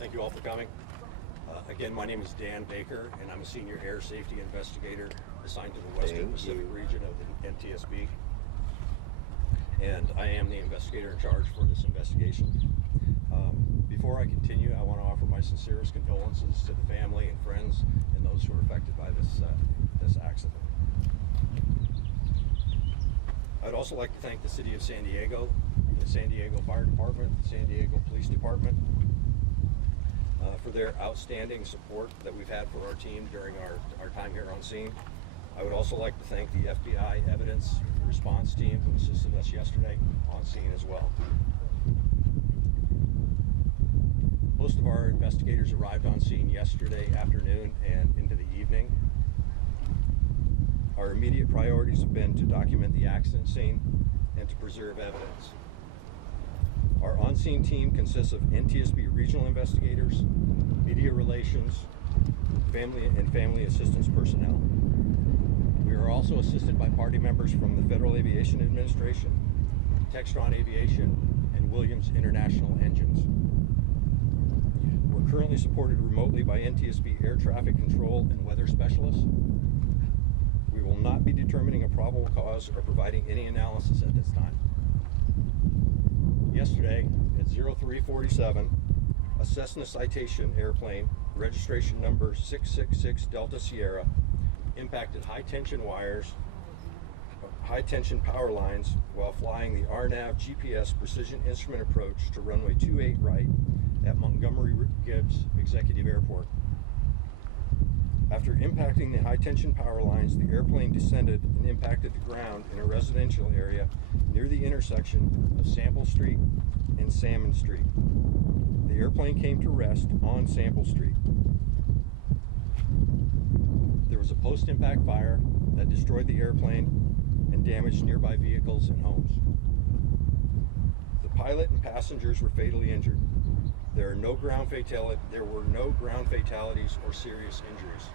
Thank you all for coming. Again, my name is Dan Baker, and I'm a senior air safety investigator assigned to the Western Pacific region of the NTSB. And I am the investigator in charge for this investigation. Before I continue, I want to offer my sincerest condolences to the family and friends and those who are affected by this accident. I'd also like to thank the City of San Diego, the San Diego Fire Department, the San Diego Police Department, for their outstanding support that we've had for our team during our time here on scene. I would also like to thank the FBI evidence response team who assisted us yesterday on scene as well. Most of our investigators arrived on scene yesterday afternoon and into the evening. Our immediate priorities have been to document the accident scene and to preserve evidence. Our on-scene team consists of NTSB regional investigators, media relations, family assistance personnel. We are also assisted by party members from the Federal Aviation Administration, Textron Aviation, and Williams International Engines. We're currently supported remotely by NTSB air traffic control and weather specialists. We will not be determining a probable cause or providing any analysis at this time. Yesterday at 0347, a Cessna Citation airplane, registration number 666 Delta Sierra, impacted high-tension power lines while flying the RNAV GPS precision instrument approach to runway 28 right at Montgomery Gibbs Executive Airport. After impacting the high-tension power lines, the airplane descended and impacted the ground in a residential area near the intersection of Sample Street and Salmon Street. The airplane came to rest on Sample Street. There was a post-impact fire that destroyed the airplane and damaged nearby vehicles and homes. The pilot and passengers were fatally injured. There were no ground fatalities or serious injuries.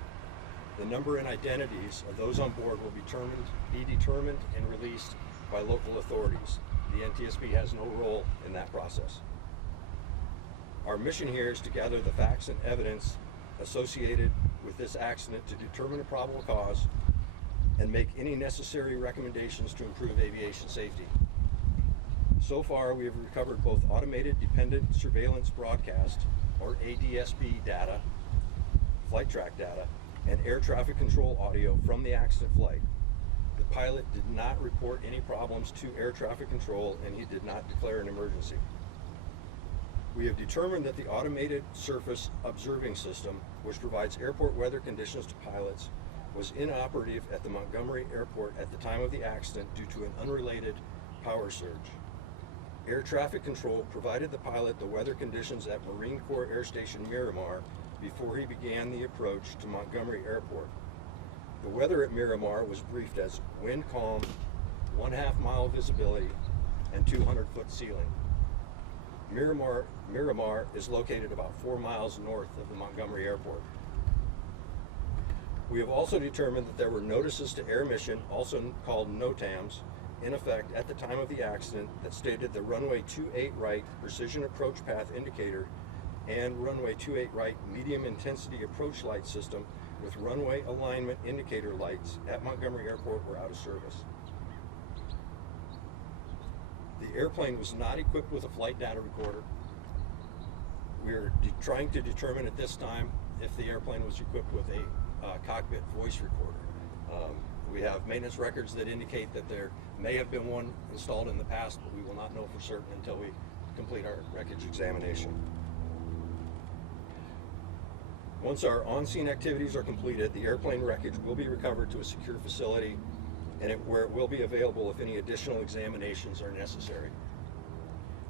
The number and identities of those on board will be determined and released by local authorities. The NTSB has no role in that process. Our mission here is to gather the facts and evidence associated with this accident to determine a probable cause and make any necessary recommendations to improve aviation safety. So far, we have recovered both automated dependent surveillance broadcast, or ADSB data, flight track data, and air traffic control audio from the accident flight. The pilot did not report any problems to air traffic control, and he did not declare an emergency. We have determined that the automated surface observing system, which provides airport weather conditions to pilots, was inoperative at the Montgomery Airport at the time of the accident due to an unrelated power surge. Air traffic control provided the pilot the weather conditions at Marine Corps Air Station Miramar before he began the approach to Montgomery Airport. The weather at Miramar was briefed as wind calm, 1/2 mile visibility, and 200-foot ceiling. Miramar is located about 4 miles north of the Montgomery Airport. We have also determined that there were notices to air mission, also called NOTAMs, in effect at the time of the accident that stated the runway 28 right precision approach path indicator and runway 28 right medium intensity approach light system with runway alignment indicator lights at Montgomery Airport were out of service. The airplane was not equipped with a flight data recorder. We're trying to determine at this time if the airplane was equipped with a cockpit voice recorder. We have maintenance records that indicate that there may have been one installed in the past, but we will not know for certain until we complete our wreckage examination. Once our on-scene activities are completed, the airplane wreckage will be recovered to a secure facility where it will be available if any additional examinations are necessary.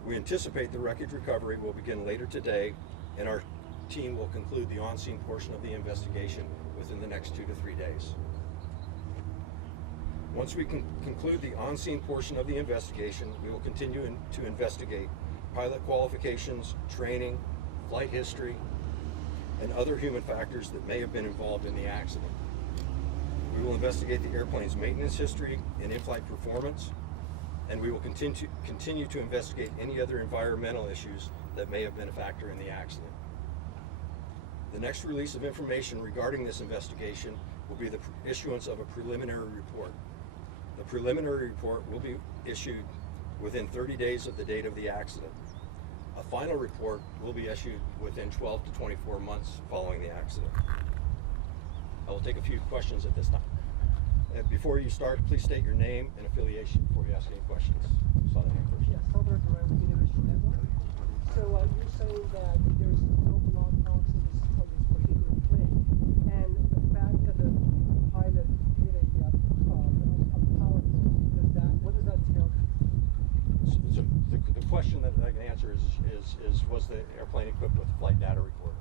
We anticipate the wreckage recovery will begin later today, and our team will conclude the on-scene portion of the investigation within the next 2 to 3 days. Once we conclude the on-scene portion of the investigation, we will continue to investigate pilot qualifications, training, flight history, and other human factors that may have been involved in the accident. We will investigate the airplane's maintenance history and in-flight performance, and we will continue to investigate any other environmental issues that may have been a factor in the accident. The next release of information regarding this investigation will be the issuance of a preliminary report. The preliminary report will be issued within 30 days of the date of the accident. A final report will be issued within 12 to 24 months following the accident. I will take a few questions at this time. Before you start, please state your name and affiliation before you ask any questions. Saw that hand first. Yes, Teterboro with the Innovation Network. So you're saying that there's no blog talks of this particular plane, and the fact that the pilot did a power close, what does that tell? So the question that I can answer is was the airplane equipped with a flight data recorder?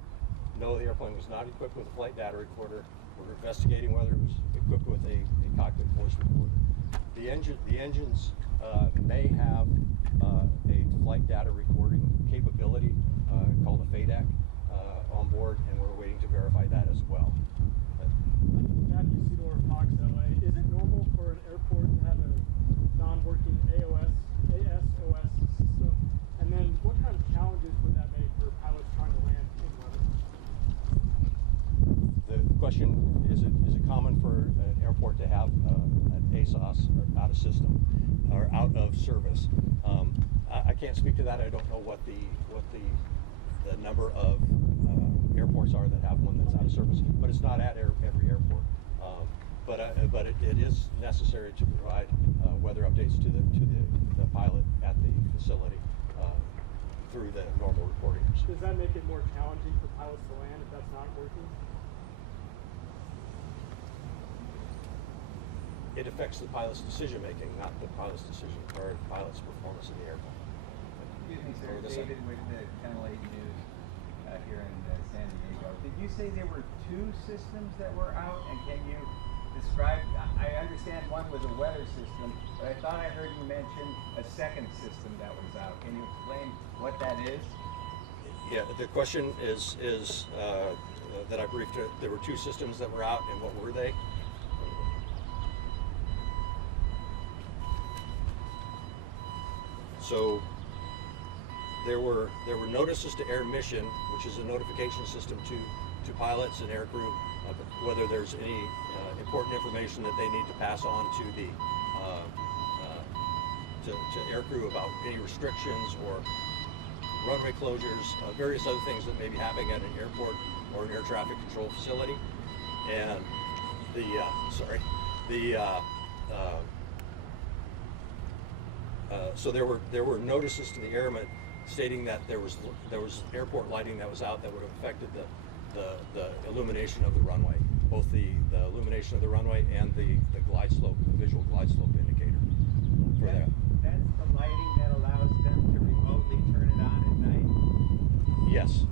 No, the airplane was not equipped with a flight data recorder. We're investigating whether it was equipped with a cockpit voice recorder. The engines may have a flight data recording capability called a FADEC on board, and we're waiting to verify that as well. Matthew Sidor, Fox LA. Is it normal for an airport to have a non-working ASOS system? And then what kind of challenges would that make for pilots trying to land in weather? The question is it common for an airport to have an ASOS or out of system or out of service? I can't speak to that. I don't know what the number of airports are that have one that's out of service, but it's not at every airport. But it is necessary to provide weather updates to the pilot at the facility through the normal reporting procedure. Does that make it more challenging for pilots to land if that's not working? It affects the pilot's decision making, not the pilot's decision or the pilot's performance in the airplane. Excuse me, sir. David with the Channel 8 News here in San Diego. Did you say there were two systems that were out? And can you describe? I understand one was a weather system, but I thought I heard you mention a second system that was out. Can you explain what that is? Yeah, the question is that I briefed. There were two systems that were out, and what were they? So there were notices to air mission, which is a notification system to pilots and aircrew whether there's any important information that they need to pass on to the to aircrew about any restrictions or runway closures, various other things that may be happening at an airport or an air traffic control facility. And so there were notices to the airmen stating that there was airport lighting that was out that would have affected the illumination of the runway, both the illumination of the runway and the glide slope, the visual glide slope indicator for that. That's the lighting that allows them to remotely turn it on at night? Yes.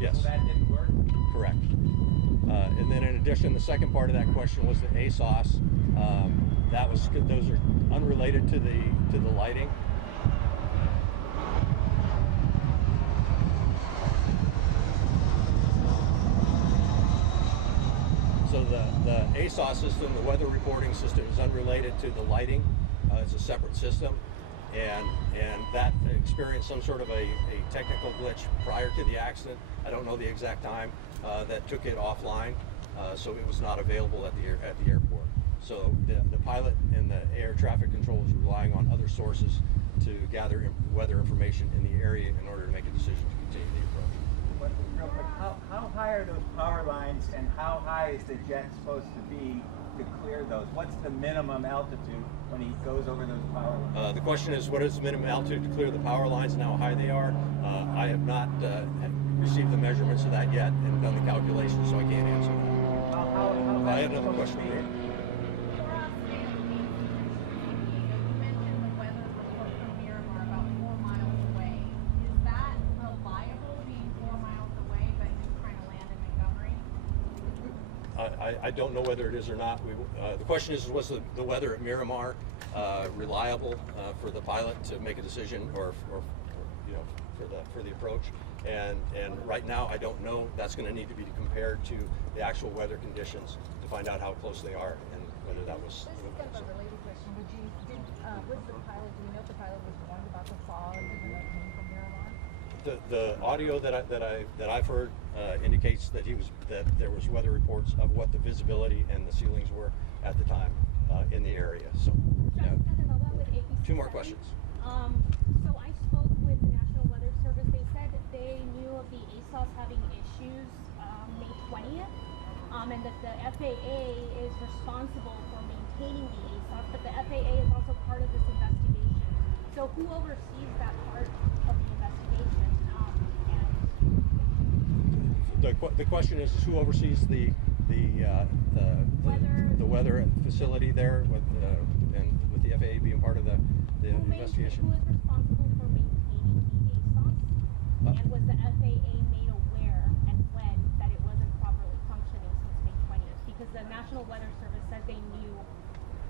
Yes. So that didn't work? Correct. And then in addition, the second part of that question was the ASOS. Those are unrelated to the lighting. So the ASOS system, the weather reporting system, is unrelated to the lighting. It's a separate system, and that experienced some sort of a technical glitch prior to the accident. I don't know the exact time that took it offline, so it was not available at the airport. So the pilot and the air traffic control is relying on other sources to gather weather information in the area in order to make a decision to continue the approach. But real quick, how high are those power lines, and how high is the jet supposed to be to clear those? What's the minimum altitude when he goes over those power lines? The question is, what is the minimum altitude to clear the power lines and how high they are? I have not received the measurements of that yet and done the calculations, so I can't answer that. How I had another question for you. I don't know whether it is or not. The question is, was the weather at Miramar reliable for the pilot to make a decision, or for the approach? And right now, I don't know. That's going to need to be compared to the actual weather conditions to find out how close they are and whether that was. This is kind of a related question. Do you know if the pilot was warned about the fog and the lightning from Miramar? The audio that I've heard indicates that there was weather reports of what the visibility and the ceilings were at the time in the area. So, yeah. Two more questions. So I spoke with the National Weather Service. They said they knew of the ASOS having issues May 20th, and that the FAA is responsible for maintaining the ASOS, but the FAA is also part of this investigation. So who oversees that part of the investigation? The question is who oversees the weather facility there and with the FAA being part of the investigation. Who is responsible for maintaining the ASOS? And was the FAA made aware and when that it wasn't properly functioning since May 20th? Because the National Weather Service said they knew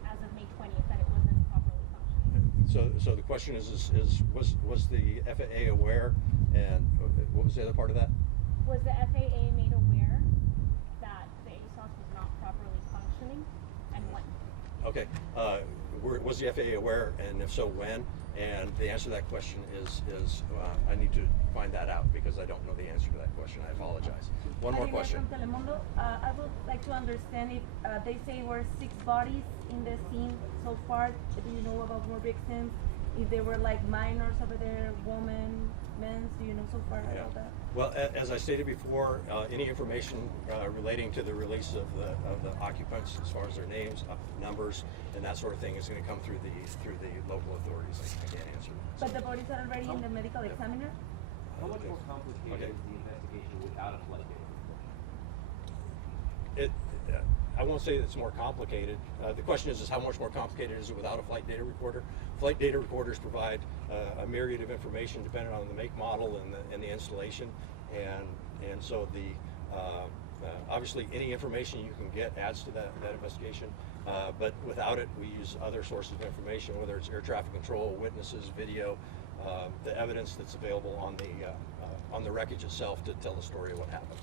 as of May 20th that it wasn't properly functioning. So the question is was the FAA aware, and what was the other part of that? Was the FAA made aware that the ASOS was not properly functioning, and when? Okay, was the FAA aware, and if so, when? And the answer to that question is I need to find that out because I don't know the answer to that question. I apologize. One more question. From Telemundo, I would like to understand if they say were 6 bodies in the scene so far. Do you know about more victims? If there were like minors over there, women, men, do you know so far about that? Well, as I stated before, any information relating to the release of the occupants, as far as their names, numbers, and that sort of thing, is going to come through the local authorities. I can't answer that. But the bodies are already in the medical examiner? How much more complicated is the investigation without a flight data? I won't say that it's more complicated. The question is how much more complicated is it without a flight data recorder? Flight data recorders provide a myriad of information depending on the make, model, and the installation, and so obviously any information you can get adds to that investigation. But without it, we use other sources of information, whether it's air traffic control, witnesses, video, the evidence that's available on the wreckage itself to tell the story of what happened.